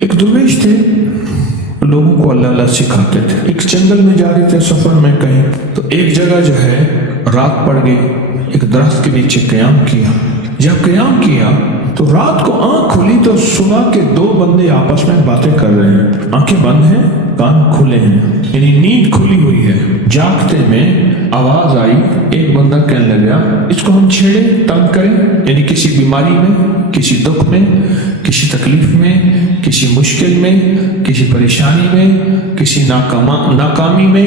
ایک درویش تھے، لوگوں کو اللہ اللہ سکھاتے تھے. ایک جنگل میں جا رہے تھے سفر میں کہیں، تو ایک جگہ جو ہے رات پڑ گئی. ایک درخت کے نیچے قیام کیا. جب قیام کیا تو رات کو آنکھ کھلی تو سنا کہ دو بندے آپس میں باتیں کر رہے ہیں. آنکھیں بند ہیں، کان کھلے ہیں، یعنی نیند کھلی ہوئی ہے. جاگتے میں آواز آئی، ایک بندہ کہنے لگا اس کو ہم چھیڑیں، تنگ کریں، یعنی کسی بیماری میں، کسی دکھ میں، کسی تکلیف میں، کسی مشکل میں، کسی پریشانی میں، کسی ناکامی میں،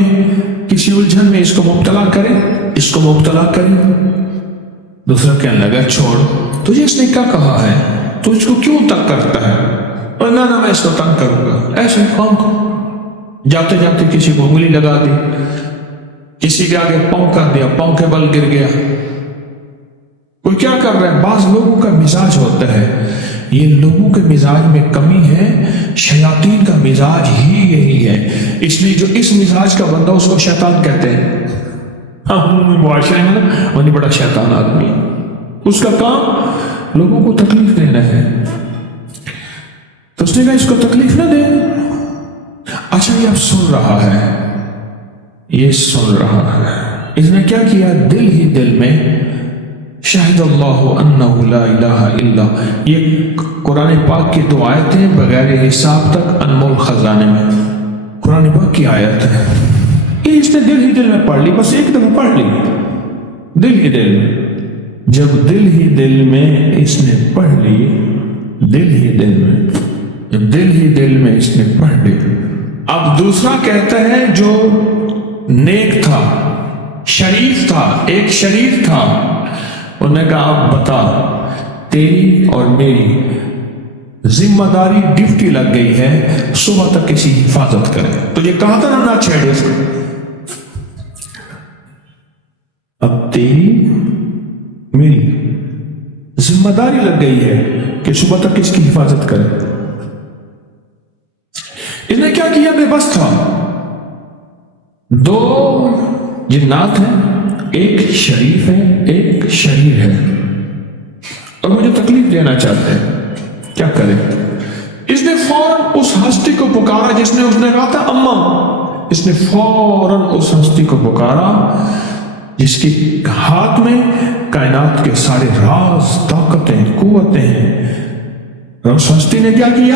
کسی الجھن میں اس کو مبتلا کریں، اس کو مبتلا کریں. دوسرا کہنے لگا چھوڑ، تجھے اس نے کیا کہا ہے، تو اس کو کیوں تنگ کرتا ہے؟ اور نہ میں اس کو تنگ کروں گا. ایسے کام کو جاتے جاتے کسی کو انگلی لگا دی، کسی کے آگے پاؤں کر دیا، پاؤں کے بل گر گیا. کوئی کیا کر رہا ہے؟ بعض لوگوں کا مزاج ہوتا ہے، یہ لوگوں کے مزاج میں کمی ہے. شیاطین کا مزاج ہی یہی ہے، اس لیے جو اس مزاج کا بندہ اس کو شیطان کہتے ہیں. معاشرے میں وہ نہیں، بڑا شیطان آدمی، اس کا کام لوگوں کو تکلیف دینا ہے. تو اس نے کہا اس کو تکلیف نہ دے. اچھا یہ اب سن رہا ہے، یہ سن رہا ہے. اس نے کیا کیا؟ دل ہی دل میں شاہد اللہ انہ لا الہ الا، یہ قرآن پاک کی دو آیتیں بغیر حساب تک انمول خزانے میں، قرآن پاک کی آیت ہے. یہ اس نے دل ہی دل میں پڑھ لی، بس ایک دفعہ پڑھ لی دل ہی دل میں. جب دل ہی دل میں اس نے پڑھ لی، دل ہی دل میں، جب دل ہی دل میں اس نے پڑھ لی، اب دوسرا کہتا ہے جو نیک تھا، شریف تھا، ایک شریف تھا، انہوں نے کہا اب بتا، تیری اور میری ذمہ داری ڈیوٹی لگ گئی ہے، صبح تک کسی حفاظت کرے. تو یہ کہا تھا نہ چھیڑے اس کو، اب تیری میری ذمہ داری لگ گئی ہے کہ صبح تک اس کی حفاظت کرے. اس نے کیا کیا؟ بے بس تھا. دو جنات ہیں، ایک شریف ہے، ایک شریر ہے، اور مجھے تکلیف دینا چاہتے ہیں، کیا کرے؟ اس نے فوراً اس ہستی کو پکارا جس نے اس نے کہا تھا اماں. اس نے فوراً اس ہستی کو پکارا جس کی ہاتھ میں کائنات کے سارے راز، طاقتیں، قوتیں ہیں. اور اس ہستی نے کیا کیا؟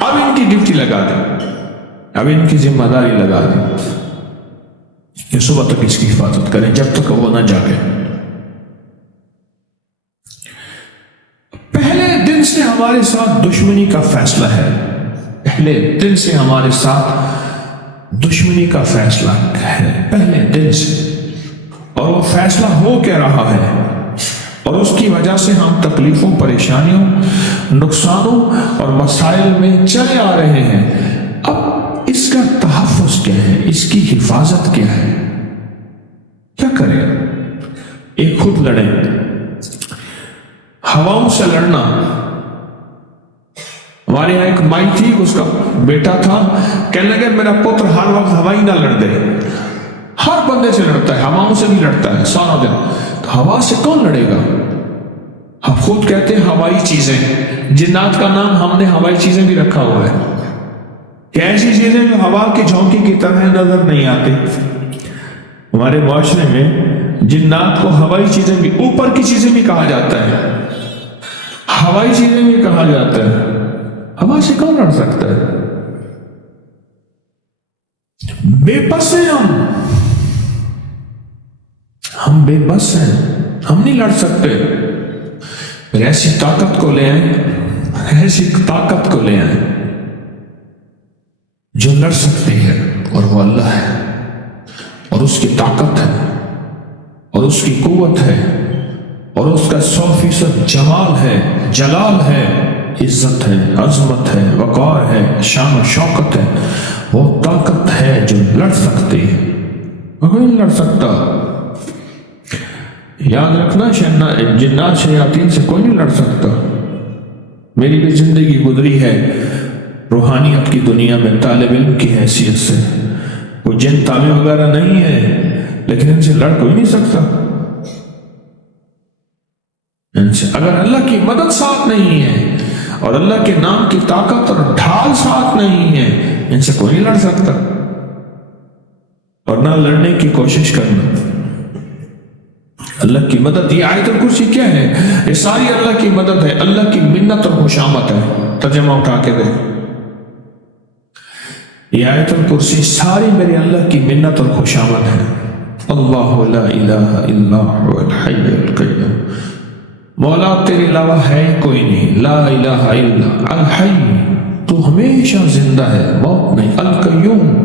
اب ان کی ڈیوٹی لگا دی، اب ان کی ذمہ داری لگا دی کہ صبح تک اس کی حفاظت کریں جب تک وہ نہ جاگے. پہلے دن سے ہمارے ساتھ دشمنی کا فیصلہ ہے، پہلے دن سے ہمارے ساتھ دشمنی کا فیصلہ ہے، پہلے دن سے. اور وہ فیصلہ ہو کے رہا ہے، اور اس کی وجہ سے ہم تکلیفوں، پریشانیوں، نقصانوں اور مسائل میں چلے آ رہے ہیں. اب اس کا تحفظ کیا ہے؟ اس کی حفاظت کیا ہے؟ کیا کرے؟ ایک خود لڑے، ہواؤں سے لڑنا. ہمارے یہاں ایک مائی تھی، اس کا بیٹا تھا، کہنے لگے میرا پتر ہر وقت ہوائی نہ لڑ دے، ہر بندے سے لڑتا ہے، ہواؤں سے بھی لڑتا ہے سارا دن. تو ہوا سے کون لڑے گا؟ ہم خود کہتے ہیں ہوائی چیزیں، جنات کا نام ہم نے ہوائی چیزیں بھی رکھا ہوا ہے کہ ایسی چیزیں جو ہوا کی جھونکی کی طرح نظر نہیں آتی. ہمارے معاشرے میں جنات کو ہوائی چیزیں بھی، اوپر کی چیزیں بھی کہا جاتا ہے، ہوائی چیزیں بھی کہا جاتا ہے. ہوا سے کون لڑ سکتا ہے؟ بے بس ہیں ہم بے بس ہیں، ہم نہیں لڑ سکتے. پھر ایسی طاقت کو لے آئیں، ایسی طاقت کو لے آئیں جو لڑ سکتی ہے، اور وہ اللہ ہے، اور اس کی طاقت ہے، اور اس کی قوت ہے، اور اس کا 100% جمال ہے، جلال ہے، عزت ہے، عظمت ہے، وقار ہے، شان و شوکت ہے. وہ طاقت ہے جو لڑ سکتی ہے، وہ کوئی نہیں لڑ سکتا. یاد رکھنا، جنات شیاطین سے کوئی نہیں لڑ سکتا. میری بھی زندگی گزری ہے روحانیت کی دنیا میں طالب علم کی حیثیت سے. کوئی جن تابع وغیرہ نہیں ہے، لیکن ان سے لڑ کوئی نہیں سکتا. ان سے اگر اللہ کی مدد ساتھ نہیں ہے اور اللہ کے نام کی طاقت اور ڈھال ساتھ نہیں ہے، ان سے کوئی نہیں لڑ سکتا، اور نہ لڑنے کی کوشش کرنا۔ اللہ کی مدد، یہ آیت الکرسی کیا ہے؟ یہ ساری اللہ کی مدد ہے، اللہ کی منت اور خوشامد ہے۔ ترجمہ اٹھا کے دے، یہ آیت الکرسی ساری میرے اللہ کی منت اور خوشامد ہے۔ اللہ لا الہ الا هو الحی القیوم، مولا تیرے علاوہ ہے کوئی نہیں، لا الہ الا الحی، تو ہمیشہ زندہ ہے، موت نہیں، القیوم،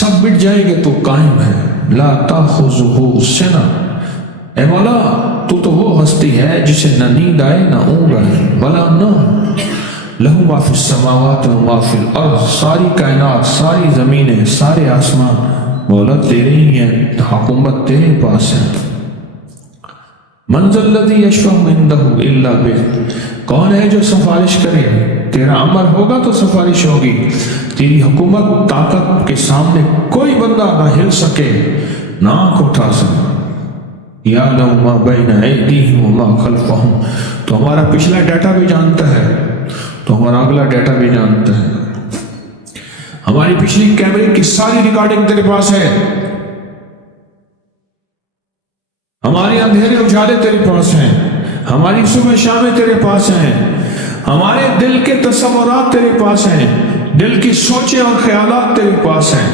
سب مٹ جائیں گے تو قائم ہے، لا تاخذہ سنہ، اے مولا تو وہ ہستی ہے جسے نہ نیند آئے نہ اونگ آئے، ولا نوم، لہو ما فی السماوات و ما فی الارض، ساری کائنات، ساری زمینیں، سارے آسمان مولا تیرے ہی ہیں، حکومت تیرے پاس ہے۔ من ذا الذی یشفع عندہ الا بإذنہ، کون ہے جو سفارش کرے؟ تیرا امر ہوگا تو سفارش ہوگی، تیری حکومت طاقت کے سامنے کوئی بندہ نہ ہل سکے، نہ آنکھ اٹھا سکے۔ یعلم ما بین ایدیہم وما خلفہم، تو ہمارا پچھلا ڈیٹا بھی جانتا ہے، تو ہمارا اگلا ڈیٹا بھی جانتا ہے، ہماری پچھلی کیمرے کی ساری ریکارڈنگ تیرے پاس ہے، ہماری اندھیرے اجالے تیرے پاس ہیں، ہماری صبح شامیں تیرے پاس ہیں، ہمارے دل کے تصورات تیرے پاس ہیں، دل کی سوچیں اور خیالات تیرے پاس ہیں۔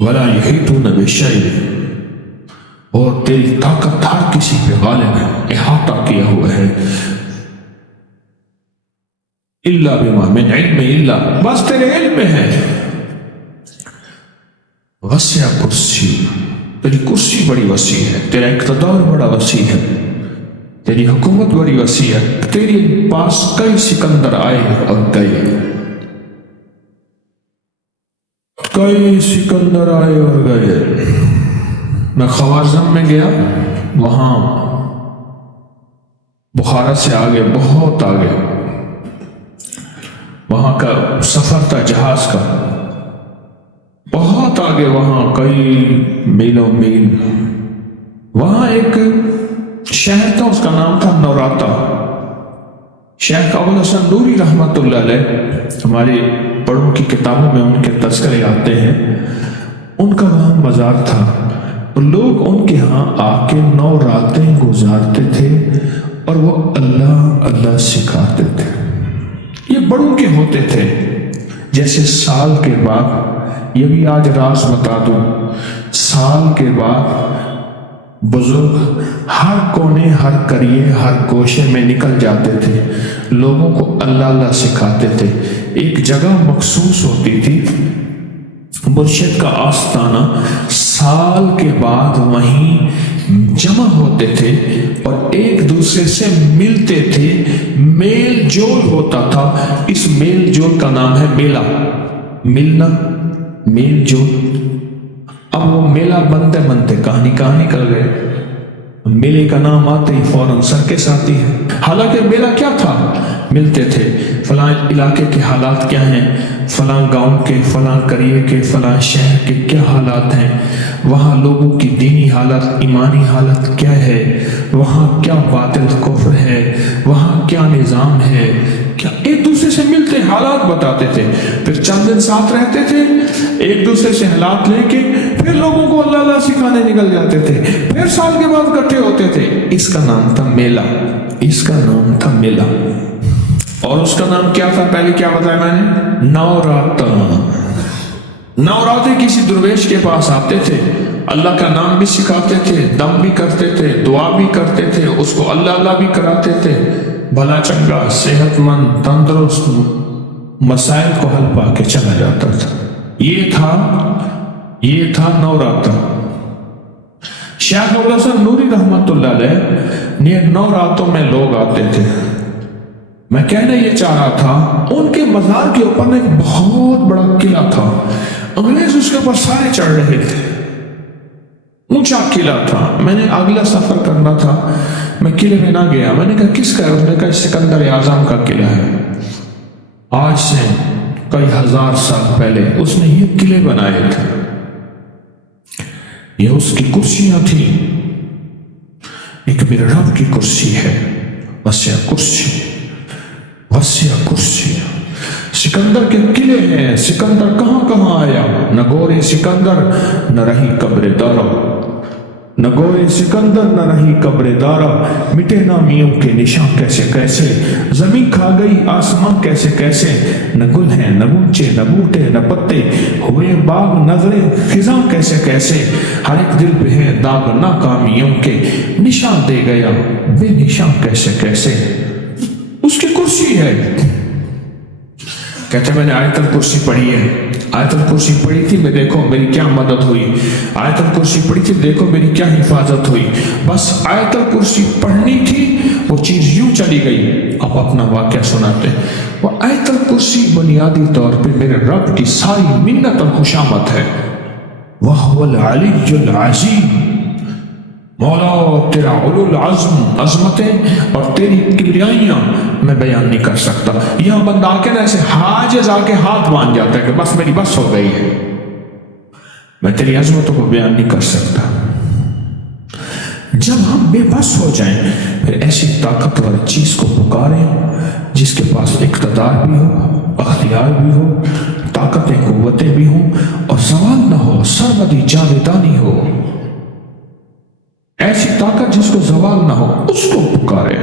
وَلَا يُحِيطُونَ بِشَيْءٍ، اور تیری طاقت ہر کسی پہ غالب ہے، احاطہ کیا ہوا ہے، الا بما من علم، الا بس تیرے علم میں ہے، وسع کرسی، تیری کرسی بڑی وسیع ہے، تیرا اقتدار بڑا وسیع ہے، تیری حکومت بڑی وسیع ہے، تیرے پاس کئی سکندر آئے اور گئے، کئی سکندر آئے اور گئے۔ میں خوارزم میں گیا، وہاں بخارا سے آگے، بہت آگے، وہاں کا سفر تھا جہاز کا، بہت آگے، وہاں کئی میلوں میل، وہاں ایک شہر تھا، اس کا نام تھا نوراتا۔ شیخ ابو الحسن نوری رحمۃ اللہ علیہ، ہماری بڑوں کی کتابوں میں ان کے تذکرے آتے ہیں، ان کا وہاں مزار تھا، اور لوگ ان کے ہاں آ کے 9 راتیں گزارتے تھے اور وہ اللہ اللہ سکھاتے تھے۔ یہ بڑوں کے ہوتے تھے، جیسے سال کے بعد، یہ بھی آج راز بتا دوں، سال کے بعد بزرگ ہر کونے، ہر کریے، ہر گوشے میں نکل جاتے تھے، لوگوں کو اللہ اللہ سکھاتے تھے۔ ایک جگہ مخصوص ہوتی تھی، مرشد کا آستانہ، سال کے بعد وہیں جمع ہوتے تھے اور ایک دوسرے سے ملتے تھے، میل جول ہوتا تھا، اس میل جول کا نام ہے میلہ، ملنا، میل جول۔ اب وہ میلہ بنتے بنتے کہانی کر گئے، میلے کا نام آتے ہی فوراً سرکس آتی ہے۔ حالانکہ میلہ کیا تھا؟ ملتے تھے، فلاں علاقے کے حالات کیا ہیں، فلاں گاؤں کے، فلاں قریے کے، فلاں شہر کے کیا حالات ہیں، وہاں لوگوں کی دینی حالت، ایمانی حالت کیا ہے، وہاں کیا باطل کفر ہے، وہاں کیا نظام ہے، کیا ایک دوسرے سے ملتے حالات بتاتے تھے، پھر چند دن ساتھ رہتے تھے، ایک دوسرے سے حالات لے کے پھر لوگوں کو اللہ اللہ سکھانے نکل جاتے تھے، پھر سال کے بعد اکٹھے ہوتے تھے۔ اس کا نام تھا میلہ، اس کا نام تھا میلہ۔ اور اس کا نام کیا تھا؟ پہلے کیا بتایا میں نے؟ نوراتا۔ نوراتے کسی درویش کے پاس آتے تھے، اللہ کا نام بھی سکھاتے تھے، دم بھی کرتے تھے، دعا بھی کرتے تھے، اس کو اللہ اللہ بھی کراتے تھے، بھلا چنگا، صحت مند، تندرست، مسائل کو حل پا کے چلا جاتا تھا۔ یہ تھا نوراتا۔ شیخ ابو الحسن نوری رحمۃ اللہ علیہ نے 9 راتوں میں لوگ آتے تھے۔ میں کہنا یہ چاہ رہا تھا، ان کے مزار کے اوپر ایک بہت بڑا قلعہ تھا، انگریز اس کے اوپر سارے چڑھ رہے تھے، اونچا قلعہ تھا۔ میں نے اگلا سفر کرنا تھا، میں قلعے میں نہ گیا۔ میں نے کہا کس کا ہے؟ اس نے کہا سکندر اعظم کا قلعہ ہے، آج سے کئی ہزار سال پہلے اس نے یہ قلعے بنائے تھے، یہ اس کی کرسیاں تھیں، ایک میرے رب کی کرسی ہے، وسیع کرسی، وسیع کرسی۔ سکندر کے قلعے ہیں، سکندر کہاں کہاں آیا، نہ گورے سکندر نہ رہی قبر دارا، نہ گورے سکندر نہ رہی قبر دارا، مٹے نامیوں کے نشاں کیسے کیسے، زمین کھا گئی آسمان کیسے کیسے، نہ گل ہیں نہ گونچے نہ بوٹے نہ پتے، ہوئے باغ نظرے خزاں کیسے کیسے، ہر ایک دل پہ ہے داغ ناکامیوں کے، نشاں دے گیا بے نشاں کیسے کیسے۔ اس کی کرسی ہے، کہتے میں نے آیت الکرسی پڑھی ہے، آیت الکرسی پڑھی تھی، میں دیکھو میری کیا مدد ہوئی، آیت الکرسی پڑھی تھی، دیکھو میری کیا حفاظت ہوئی۔ بس آیت الکرسی پڑھنی تھی، وہ چیز یوں چلی گئی۔ اب اپنا واقعہ سناتے ہیں۔ وہ آیت الکرسی بنیادی طور پہ میرے رب کی ساری منت اور خوشامد ہے۔ وَهُوَ الْعَلِيُّ الْعَظِيمُ، مولا تیرا علو العظم عظمتیں اور تیری کبریائیاں میں بیان نہیں کر سکتا۔ یہاں بندہ آ کے نا ایسے حاجز آ کے ہاتھ باندھ جاتا ہے کہ بس میری بس ہو گئی ہے، میں تیری عظمتوں کو بیان نہیں کر سکتا۔ جب ہم بے بس ہو جائیں پھر ایسی طاقتور چیز کو پکاریں جس کے پاس اقتدار بھی ہو، اختیار بھی ہو، طاقتیں قوتیں بھی ہوں اور زوال نہ ہو، سرمدی جاویدانی ہو، ایسی طاقت جس کو زوال نہ ہو، اس کو پکارے۔